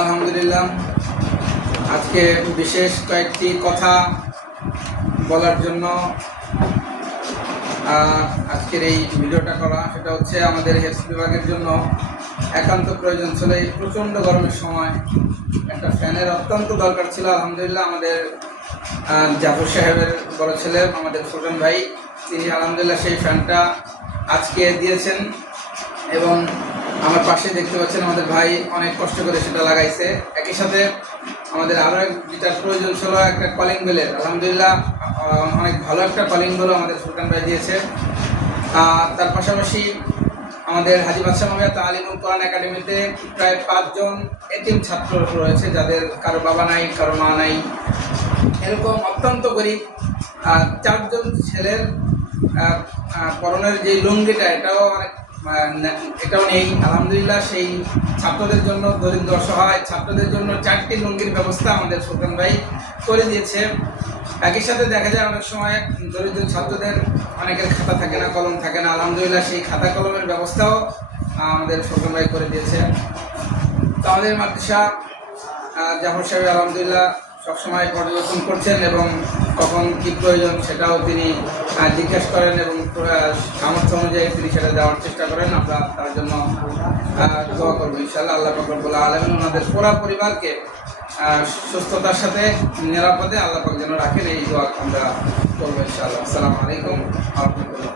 আলহামদুলিল্লাহ। আজকে বিশেষ কয়েকটি কথা বলার জন্য আজকের এই ভিডিওটা করা, সেটা হচ্ছে আমাদের হেলথ বিভাগের জন্য একান্ত প্রয়োজন ছিল। এই প্রচণ্ড গরমের সময় একটা ফ্যানের অত্যন্ত দরকার ছিল। আলহামদুলিল্লাহ আমাদের জাফর সাহেবের বড় ছেলে আমাদের সুলতান ভাই, তিনি আলহামদুলিল্লাহ সেই ফ্যানটা আজকে দিয়েছেন এবং আমার পাশে দেখতে পাচ্ছেন আমাদের ভাই অনেক কষ্ট করে সেটা লাগাইছে। একই সাথে আমাদের আরও যেটার প্রয়োজন ছিল একটা কলিং বেলের, আলহামদুলিল্লাহ অনেক ভালো একটা কলিং বেলও আমাদের সুলতান ভাই দিয়েছে। তার পাশাপাশি আমাদের হাজী বাদশাহ মামিয়া তালিমুল কোরআন একাডেমিতে প্রায় 5 জন এতিম ছাত্র রয়েছে, যাদের কারো বাবা নাই, কারো মা নাই, এরকম অত্যন্ত গরিব 4 জন ছেলের পরনের যে লুঙ্গিটা এটাও নেই। আলহামদুলিল্লাহ সেই ছাত্রদের জন্য, দরিদ্র অসহায় ছাত্রদের জন্য 4টি লুঙ্গির ব্যবস্থা আমাদের সুলতান ভাই করে দিয়েছে। একই সাথে দেখা যায় অনেক সময় দরিদ্র ছাত্রদের অনেকের খাতা থাকে না, কলম থাকে না, আলহামদুলিল্লাহ সেই খাতা কলমের ব্যবস্থাও আমাদের সুলতান ভাই করে দিয়েছে। তো আমাদের মাদ্রাসা জাফর সাহেব আলহামদুলিল্লাহ সবসময় পর্যবেক্ষণ করছেন এবং কখন কী প্রয়োজন সেটাও তিনি জিজ্ঞেস করেন এবং সামর্থ্য অনুযায়ী তিনি সেটা দেওয়ার চেষ্টা করেন। আমরা তার জন্য দোয়া করবো ইনশাআল্লাহ। আল্লাহ পাক রব্বুল আলামিন ওনাদের পুরো পরিবারকে সুস্থতার সাথে নিরাপদে আল্লাহ পাক যেন রাখেন, এই দোয়া আমরা করবো ইনশাআল্লাহ। আসসালামু আলাইকুম ওয়া রাহমাতুল্লাহ।